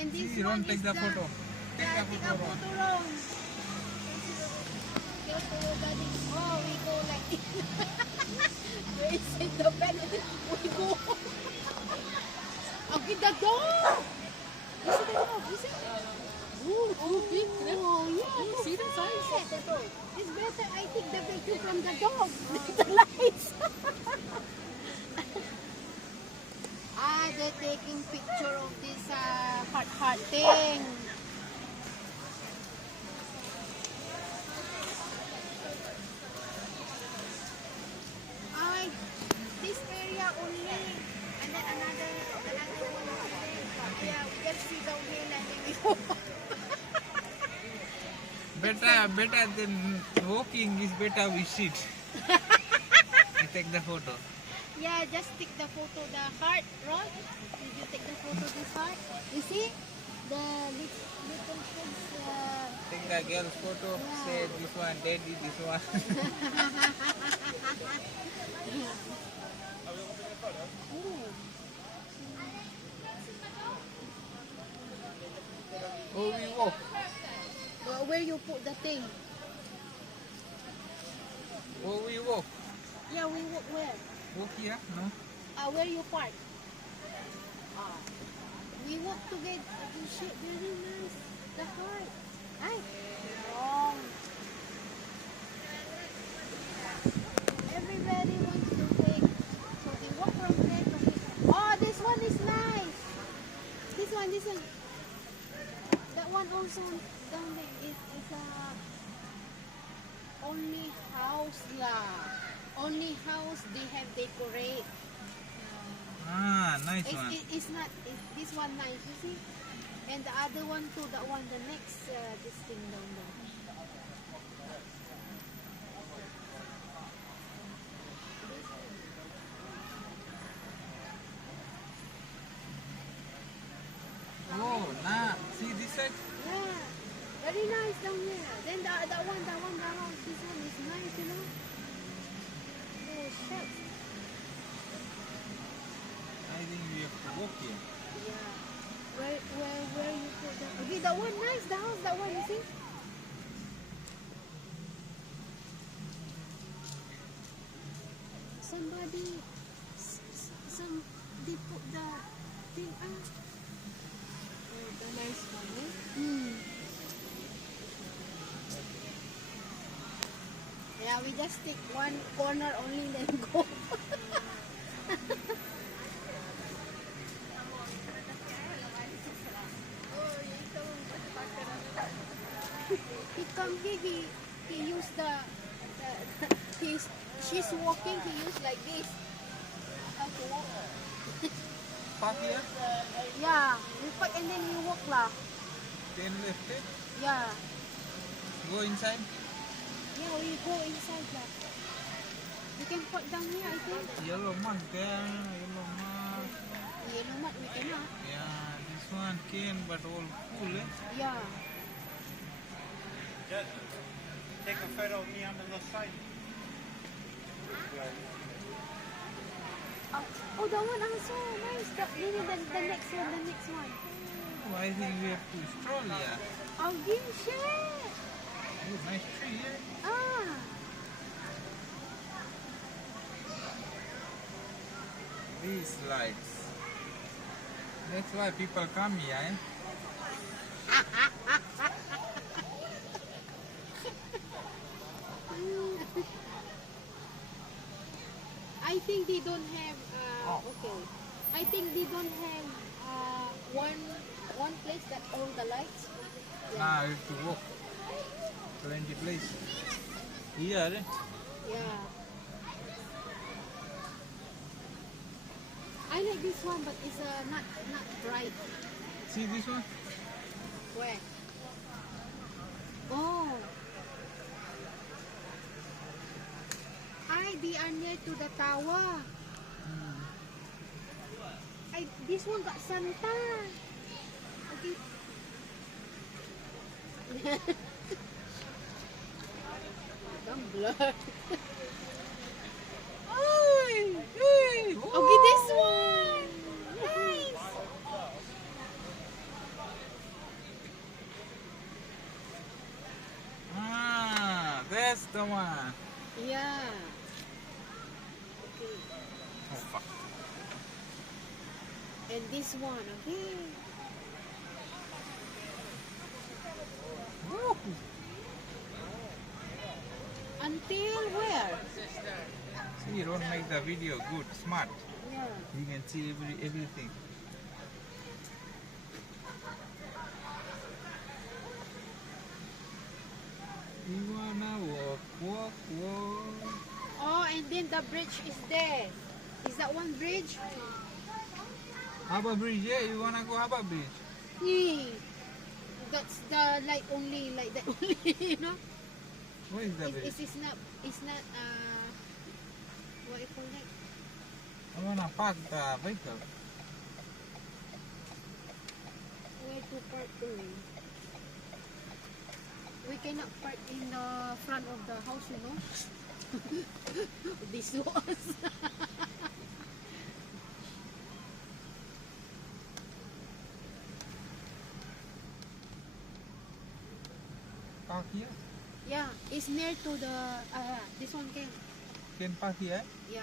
And this See, one Ron, take is the photo. Take Yeah, the take a photo, Ron. photo, Ron. Oh, we go like this. Where is it? The bed. We go. I'll get the dog. You see the dog? You see? Oh, too big. Oh, yeah. You see the size of the dog? It's better I take the picture from the dog. The lights. They're taking picture of this heart thing. This area only, and then another one. Yeah, we can see down here and then we go. Better than walking is better we sit. You take the photo. Yeah, just take the photo, the heart, Ron. Did you take the photo of this heart? You see? The little kids. Take the girl's photo. Yeah. Say this one, daddy, this one. Oh, we walk. Where you put the thing? Oh, we walk. Yeah, we walk where? Walk here? No? Where you park? We walk together. This shit very nice. The heart. Ay, wrong. Everybody wants to take. So they walk from there to here. Oh, this one is nice. This one. That one also down there is only house lah. Only house they have decorate. Ah, nice one. It's not. This one nice, you see? And the other one too. That one, the next this thing down there. Oh, nah. See this side? Yeah, very nice down there. Then that one, the house. This one is nice, you know. Oh shit. I think we have to walk here. Yeah. Where you put that? Okay, that one nice. The house, that one, you see? Somebody, they put the thing out. Oh, the nice one, eh? Yeah, we just take one corner only, then go. He come here, he used she's walking, he used like this. How to walk? Park here? Yeah, we park and then we walk lah. Then left it. Yeah. Go inside. Yeah, we go inside lah. We can park down here, I think. Yellow mark there. Yellow mark. Yellow mat we cannot. Yeah, this one can, but all full, eh? Yeah. Just take a photo of me on the left side. Oh, that one also nice. The next one. Oh, I think we have to stroll here. Oh, give shit. Oh, nice tree here. Ah. These lights. That's why people come here, eh? I think they don't have. Okay. I think they don't have one place that all the lights. Now we have to walk. Plenty place. Here, eh? Yeah. I like this one, but it's not bright. See this one? Where? Oh. They are near to the tower. This one got Santa. Okay. Don't blur. Okay, this one. Nice. someone. Yeah. Okay. Oh fuck. And this one, okay. Woo. Until where? See, you don't make the video good, smart. Yeah. You can see everything. You wanna walk. Oh, and then the bridge is there. Is that one bridge? Harbor Bridge, yeah, you wanna go Harbor Bridge? Yeah. That's the like only like that only, you know? Where is the bridge? It's not what you call that? I wanna park the vehicle. Where to park going? We cannot park in the front of the house, you know? This was. Park here? Yeah, it's near to the this one can. Can park here? Yeah.